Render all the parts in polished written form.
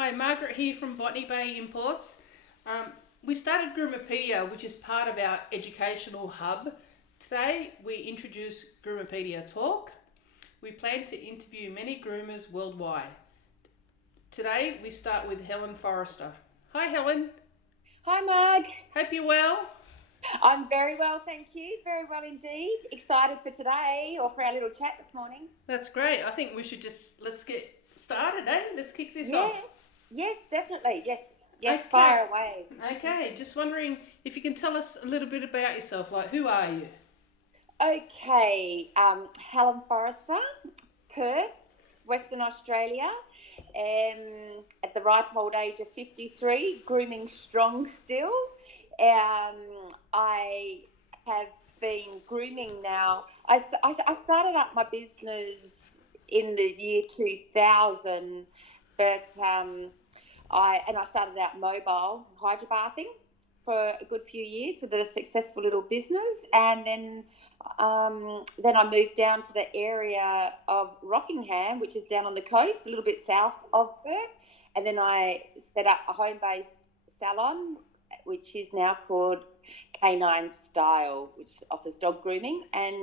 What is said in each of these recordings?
Hi, Margaret here from Botany Bay Imports. We started GroomApedia, which is part of our educational hub. Today, we introduce GroomApedia Talk. We plan to interview many groomers worldwide. Today, we start with Helen Forester. Hi, Helen. Hi, Marg. Hope you're well. I'm very well, thank you. Very well indeed. Excited for today or for our little chat this morning. That's great. I think we should let's get started, eh? Let's kick this Yeah, off. yes, definitely. Yes, Okay. fire away. Okay, just wondering if you can tell us a little bit about yourself. Like, who are you? Okay, Helen Forester, Perth, Western Australia. At the ripe old age of 53, grooming strong still. I have been grooming now. I started up my business in the year 2000, but I started out mobile hydrobathing for a good few years with a successful little business, and then I moved down to the area of Rockingham, which is down on the coast, a little bit south of Perth, and then I set up a home-based salon, which is now called Canine Style, which offers dog grooming and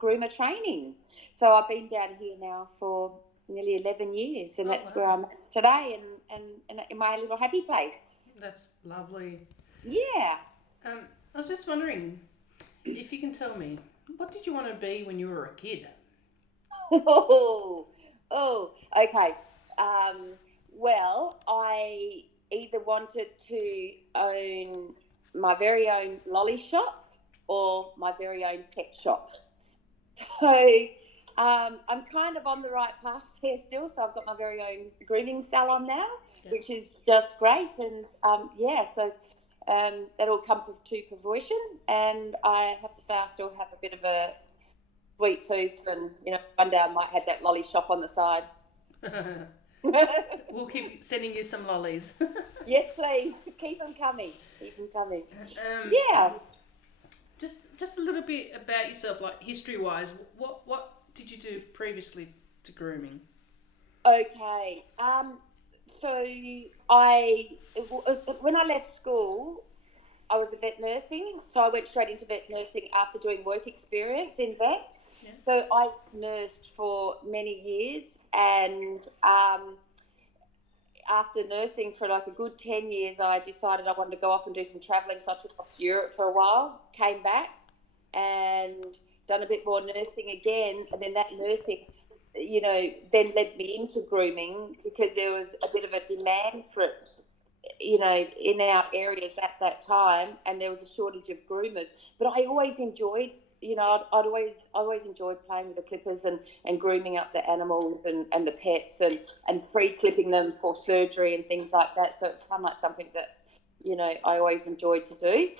groomer training. So I've been down here now for nearly 11 years, and that's where Wow. I'm at today, and in my little happy place. That's lovely. Yeah. Um, I was just wondering if you can tell me, what did you want to be when you were a kid? Oh, okay. Um, well, I either wanted to own my very own lolly shop or my very own pet shop. So I'm kind of on the right path there still. So I've got my very own grooming salon now, Yeah. which is just great. And so that'll come to fruition. And I have to say, I still have a bit of a sweet tooth, and one day I might have that lolly shop on the side. We'll keep sending you some lollies. Yes, please keep them coming. Keep them coming. um, Yeah. just a little bit about yourself, like history wise. What did you do previously to grooming? Okay. So I when I left school, I was a vet nursing, so I went straight into vet nursing after doing work experience in vets. Yeah. So I nursed for many years, and after nursing for like a good 10 years, I decided I wanted to go off and do some travelling. So I took off to Europe for a while, came back and done a bit more nursing again. And then that nursing, then led me into grooming because there was a bit of a demand for it, in our areas at that time, and there was a shortage of groomers. But I always enjoyed, I'd always enjoyed playing with the clippers and grooming up the animals and the pets and pre-clipping them for surgery and things like that. So it's kind of like something that, I always enjoyed to do.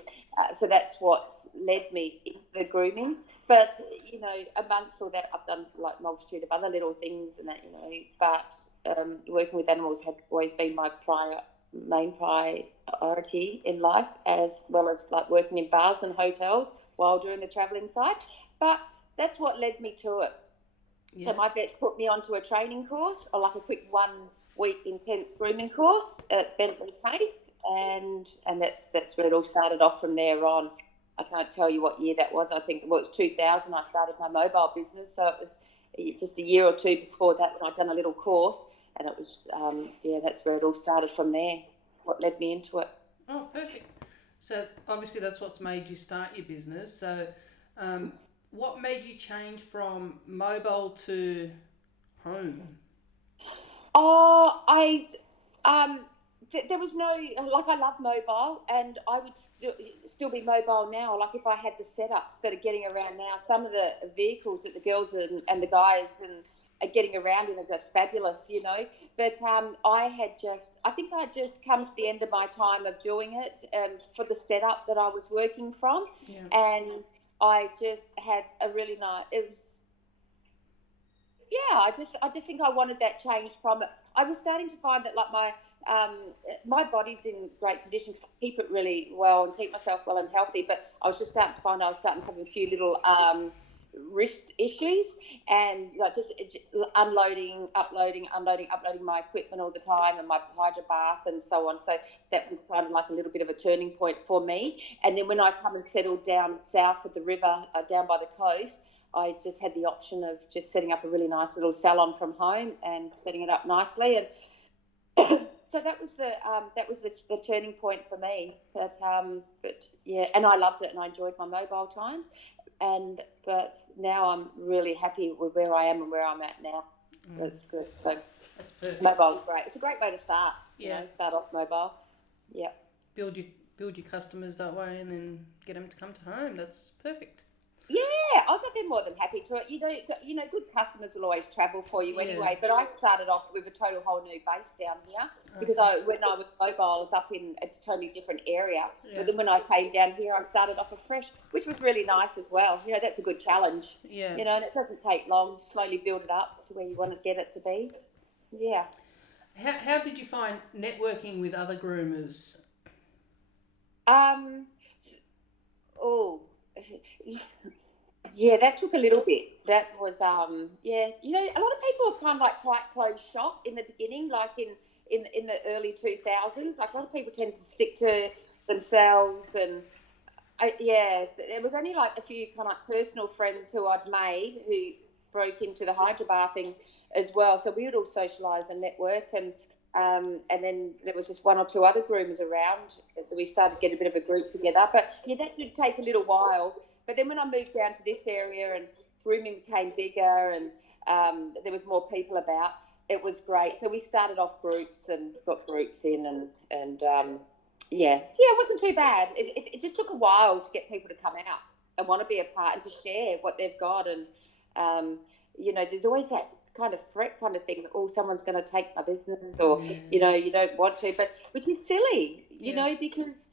So that's what led me into the grooming. But, amongst all that, I've done like multitude of other little things and that, but working with animals had always been my main priority in life, as well as like working in bars and hotels while doing the travelling side. But that's what led me to it. Yeah. So my vet put me onto a training course, or like a quick 1 week intense grooming course at Bentley Place, and that's where it all started off from there on. I can't tell you what year that was. I think it was 2000. I started my mobile business, so it was just a year or two before that when I'd done a little course, and it was that's where it all started from there. What led me into it. Oh, perfect. So obviously that's what's made you start your business. So, what made you change from mobile to home? Oh, there was no, like, I love mobile, and I would still be mobile now. Like, if I had the setups that are getting around now, some of the vehicles that the girls and the guys are getting around in are just fabulous, But I think I just come to the end of my time of doing it for the setup that I was working from, Yeah. and I just had a really nice. It was Yeah, I just think I wanted that change from it. I was starting to find that like um, my body's in great condition because I keep it really well and keep myself well and healthy. But I was just starting to find I was starting to have a few little wrist issues, and like just unloading, uploading my equipment all the time, and my hydro bath and so on. So that was kind of like a little bit of a turning point for me. And then when I come and settled down south of the river, down by the coast, I just had the option of just setting up a really nice little salon from home and setting it up nicely. And so that was the turning point for me. But yeah, and I loved it, and I enjoyed my mobile times. But now I'm really happy with where I am and where I'm at now. That's good. So that's perfect. Mobile's great. It's a great way to start. Yeah. Start off mobile. Yeah. Build your customers that way, and then get them to come to home. That's perfect. Yeah, I got them more than happy to. You know, good customers will always travel for you anyway. But I started off with a total whole new base down here because when I was mobile, I was up in a totally different area. Yeah. But then when I came down here, I started off afresh, which was really nice as well. You know, that's a good challenge. Yeah. You know, and it doesn't take long. Slowly build it up to where you want to get it to be. Yeah. How did you find networking with other groomers? Yeah, that took a little bit. That was yeah. You know, a lot of people were kind of like quite closed shop in the beginning, like in the early 2000s. Like a lot of people tend to stick to themselves, and there was only like a few kind of like personal friends who I'd made who broke into the hydrobathing as well. So we would all socialise and network, and then there was just one or two other groomers around. We started to get a bit of a group together. But yeah, that did take a little while. But then when I moved down to this area and grooming became bigger and there was more people about, it was great. So we started off groups and got groups in, and it wasn't too bad. It just took a while to get people to come out and want to be a part and to share what they've got. And, you know, there's always that kind of threat kind of thing that, oh, someone's going to take my business, or, you know, you don't want to, but which is silly, you know, because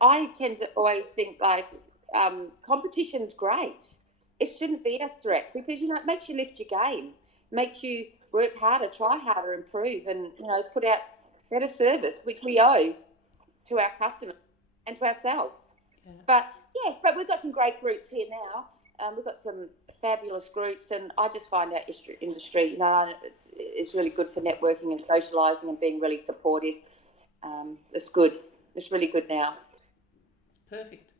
I tend to always think like, competition's great. It shouldn't be a threat because, you know, it makes you lift your game, makes you work harder, try harder, improve, and, you know, put out better service, which we owe to our customers and to ourselves. Yeah. But we've got some great groups here now. We've got some fabulous groups, and I just find our industry, you know, it's really good for networking and socialising and being really supportive. It's good. It's really good now. It's perfect.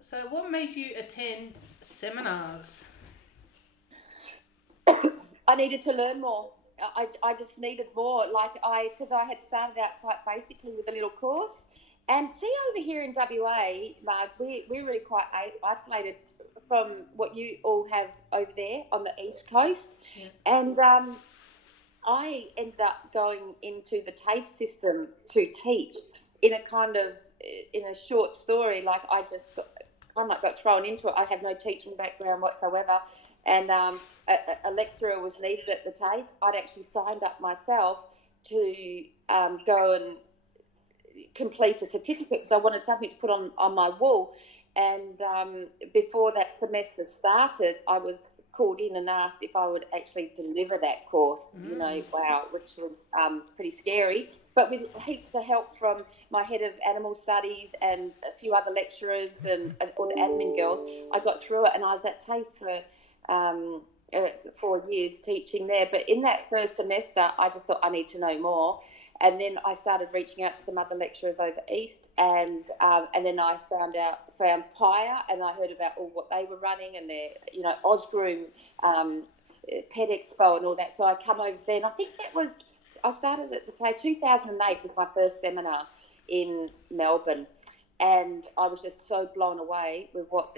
So what made you attend seminars? I needed to learn more. I just needed more, because I had started out quite basically with a little course. And see, over here in WA, Mark, we're really quite isolated from what you all have over there on the East Coast. Yeah. And I ended up going into the TAFE system to teach in a short story. Like I just got thrown into it. I have no teaching background whatsoever. And a lecturer was needed at the TAFE. I'd actually signed up myself to go and complete a certificate because I wanted something to put on my wall. And before that semester started, I was called in and asked if I would actually deliver that course. You know, wow, which was pretty scary. But with heaps of help from my head of animal studies and a few other lecturers and all the admin girls, I got through it. And I was at TAFE for 4 years teaching there. But in that first semester, I just thought I need to know more. And then I started reaching out to some other lecturers over east, and then I found Pyre, and I heard about all what they were running and their, you know, Osgroom, Pet Expo and all that. So I come over there, and I think I started at the TAFE. 2008 was my first seminar in Melbourne, and I was just so blown away with what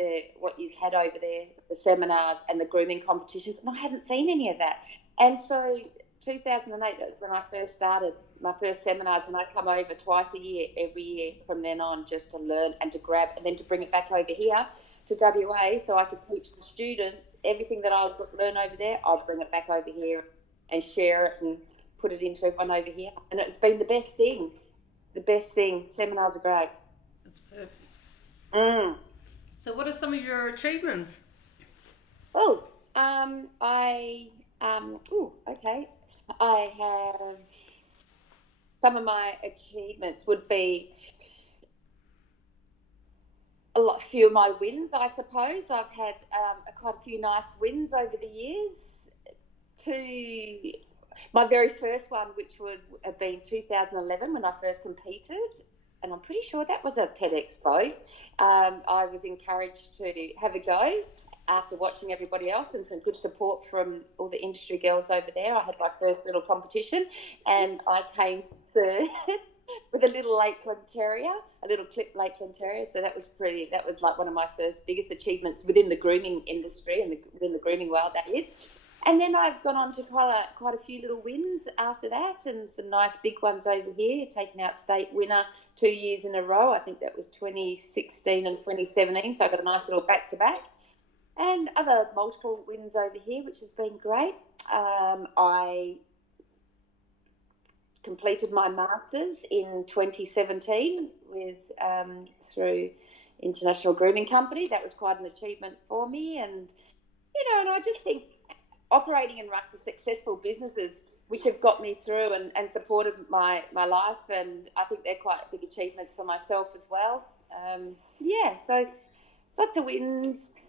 you've had over there, the seminars and the grooming competitions, and I hadn't seen any of that. And so 2008, when I first started my first seminars, and I come over twice a year, every year from then on, just to learn and to grab, and then to bring it back over here to WA so I could teach the students everything that I'll learn over there. I'll bring it back over here and share it and put it into everyone over here. And it's been the best thing. The best thing. Seminars are great. That's perfect. So what are some of your achievements? Okay. I have, some of my achievements would be a few of my wins, I suppose. I've had quite a few nice wins over the years. To my very first one, which would have been 2011 when I first competed, and I'm pretty sure that was a pet expo. I was encouraged to have a go after watching everybody else and some good support from all the industry girls over there. I had my first little competition and I came third with a little Lakeland Terrier, a little clipped Lakeland Terrier. So that was like one of my first biggest achievements within the grooming industry and within the grooming world, that is. And then I've gone on to quite a few little wins after that, and some nice big ones over here, taking out state winner 2 years in a row. I think that was 2016 and 2017, so I got a nice little back-to-back. And other multiple wins over here, which has been great. I completed my Masters in 2017 through International Grooming Company. That was quite an achievement for me. And, and I just think operating and running successful businesses which have got me through and supported my life, and I think they're quite big achievements for myself as well. So lots of wins.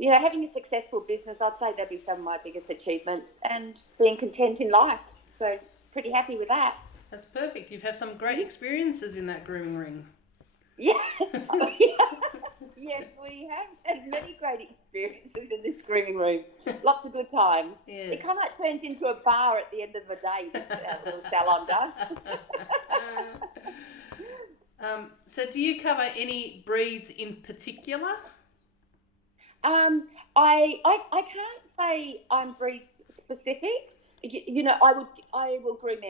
Having a successful business, I'd say that'd be some of my biggest achievements, and being content in life. So pretty happy with that. That's perfect. You've had some great experiences in that grooming ring. Yeah. Yes, we have had many great experiences in this grooming room. Lots of good times. Yes. It kind of turns into a bar at the end of the day, this little salon does. So do you cover any breeds in particular? I can't say I'm breed specific. I will groom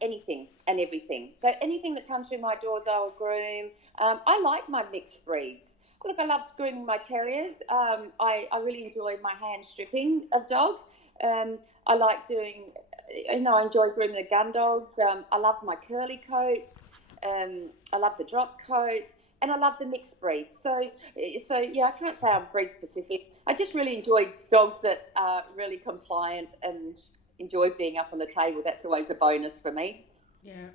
anything and everything. So anything that comes through my doors, I will groom. I like my mixed breeds. Look, I loved grooming my terriers. I really enjoy my hand stripping of dogs. I like doing, I enjoy grooming the gun dogs. I love my curly coats. I love the drop coat. And I love the mixed breeds. So yeah, I can't say I'm breed specific. I just really enjoy dogs that are really compliant and enjoy being up on the table. That's always a bonus for me. Yeah.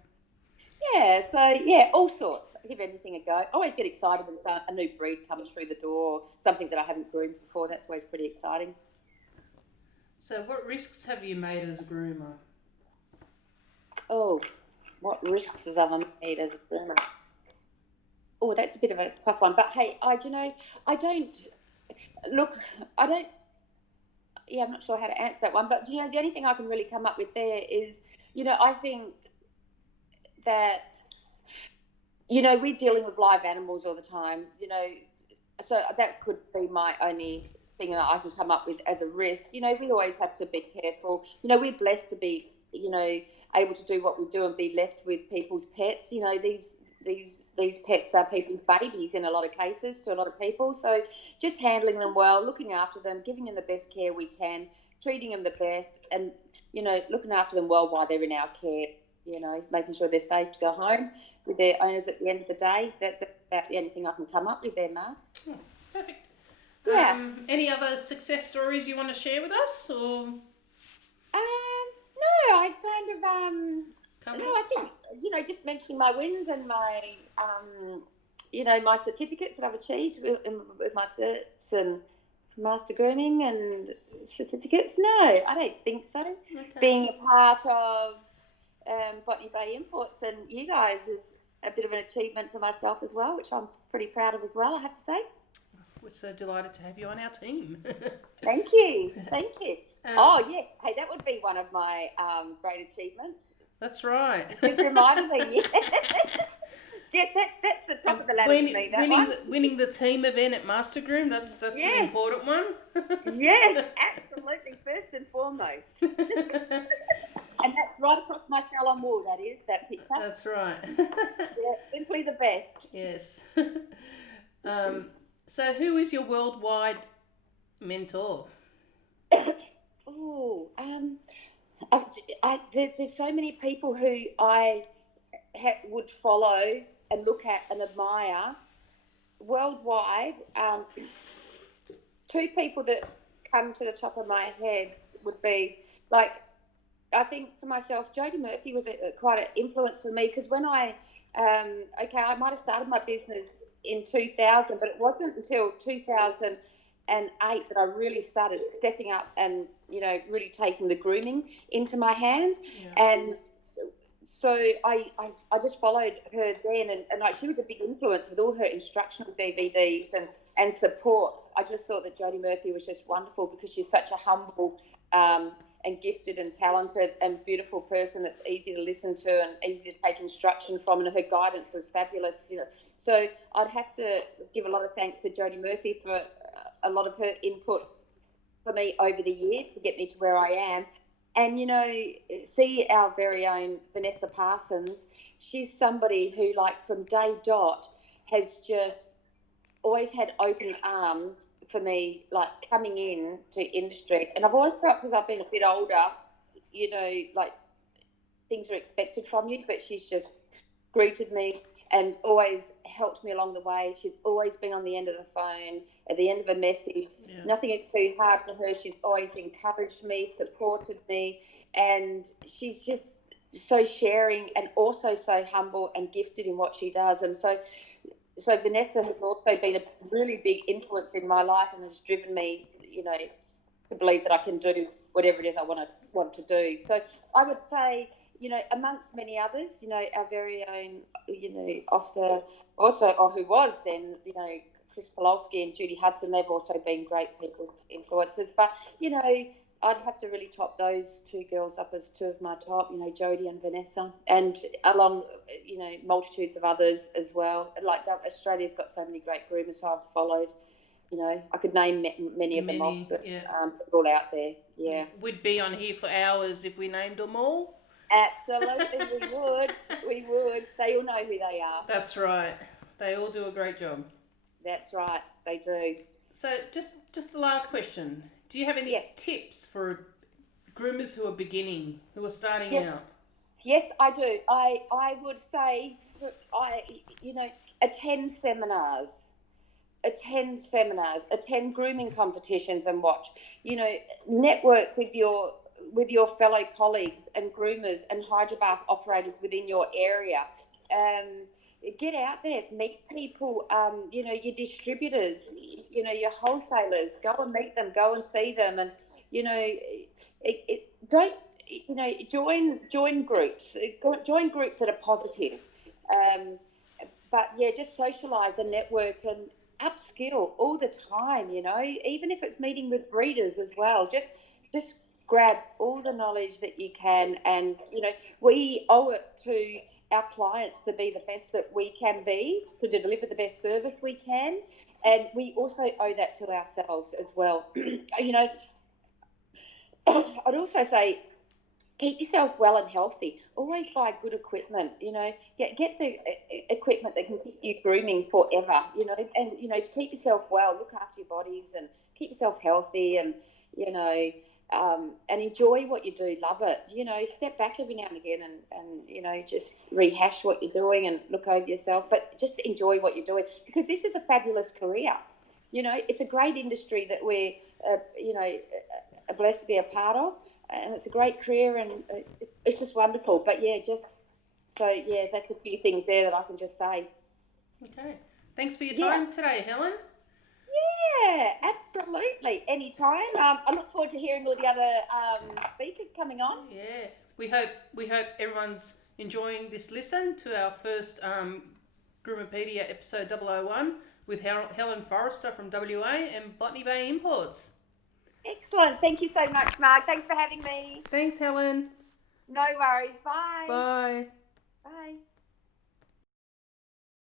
Yeah, so yeah, all sorts. I give anything a go. I always get excited when a new breed comes through the door, something that I haven't groomed before. That's always pretty exciting. So what risks have you made as a groomer? Oh, what risks have I made as a groomer? Oh, that's a bit of a tough one. But hey, I'm not sure how to answer that one. But, the only thing I can really come up with there is, I think that, we're dealing with live animals all the time, so that could be my only thing that I can come up with as a risk. We always have to be careful. We're blessed to be, able to do what we do and be left with people's pets. These pets are people's babies in a lot of cases to a lot of people. So just handling them well, looking after them, giving them the best care we can, treating them the best, and, looking after them well while they're in our care, making sure they're safe to go home with their owners at the end of the day. That's the only thing I can come up with there, Mark. Oh, perfect. Yeah. Any other success stories you want to share with us? Or no, I just mentioning my wins and my, my certificates that I've achieved with my certs and master grooming and certificates. No, I don't think so. Okay. Being a part of Botany Bay Imports and you guys is a bit of an achievement for myself as well, which I'm pretty proud of as well, I have to say. We're so delighted to have you on our team. Thank you. Oh, yeah. Hey, that would be one of my great achievements. That's right. Just reminded me, yes. That's the top of the ladder for me, that one. Winning the team event at Master Groom, that's yes. An important one. Yes, absolutely, first and foremost. And that's right across my salon wall, that picture. That's right. Yeah, simply the best. Yes. So who is your worldwide mentor? There's so many people who I would follow and look at and admire worldwide. Two people that come to the top of my head would be, I think for myself, Jodie Murphy was quite an influence for me, because when I might have started my business in 2000, but it wasn't until 2008 that I really started stepping up and, really taking the grooming into my hands. Yeah. And so I just followed her then, and like, she was a big influence with all her instructional DVDs and support. I just thought that Jodie Murphy was just wonderful because she's such a humble and gifted and talented and beautiful person that's easy to listen to and easy to take instruction from, and her guidance was fabulous. So I'd have to give a lot of thanks to Jodie Murphy for a lot of her input for me over the years to get me to where I am. And, see our very own Vanessa Parsons, she's somebody who, like, from day dot has just always had open arms for me, like, coming in to industry. And I've always felt, because I've been a bit older, like, things are expected from you, but she's just greeted me and always helped me along the way. She's always been on the end of the phone, at the end of a message. Yeah. Nothing is too hard for her. She's always encouraged me, supported me, and she's just so sharing and also so humble and gifted in what she does. And so Vanessa has also been a really big influence in my life and has driven me, to believe that I can do whatever it is I want to do. So I would say, amongst many others, our very own, Oster, also, or who was then, Chris Polowski and Judy Hudson, they've also been great people, influences. But, I'd have to really top those two girls up as two of my top, Jodie and Vanessa, and along, multitudes of others as well. Like, Australia's got so many great groomers who I've followed. I could name many of them off, but yeah. they're all out there. Yeah, We'd be on here for hours if we named them all. Absolutely, we would. They all know who they are. That's right. They all do a great job. That's right, they do. So just the last question. Do you have any tips for groomers who are beginning, who are starting out? Yes, I do. I would say, attend seminars, attend grooming competitions and watch. Network with your fellow colleagues and groomers and hydrobath operators within your area. Get out there, meet people, your distributors, your wholesalers, go and meet them, go and see them. And, join groups that are positive. But just socialise and network and upskill all the time, even if it's meeting with breeders as well. Just grab all the knowledge that you can, and we owe it to our clients to be the best that we can be, to deliver the best service we can, and we also owe that to ourselves as well. I'd also say, keep yourself well and healthy. Always buy good equipment. Get the equipment that can keep you grooming forever. And to keep yourself well, look after your bodies and keep yourself healthy, and and enjoy what you do. Love it. Step back every now and again and just rehash what you're doing and look over yourself. But just enjoy what you're doing, because this is a fabulous career. It's a great industry that we're, are blessed to be a part of, and it's a great career, and it's just wonderful. But that's a few things there that I can just say. Okay. Thanks for your time today, Helen. Yeah, absolutely. Anytime. I look forward to hearing all the other speakers coming on. Yeah, we hope everyone's enjoying this listen to our first GroomApedia episode 001 with Helen Forester from WA and Botany Bay Imports. Excellent. Thank you so much, Mark. Thanks for having me. Thanks, Helen. No worries. Bye. Bye.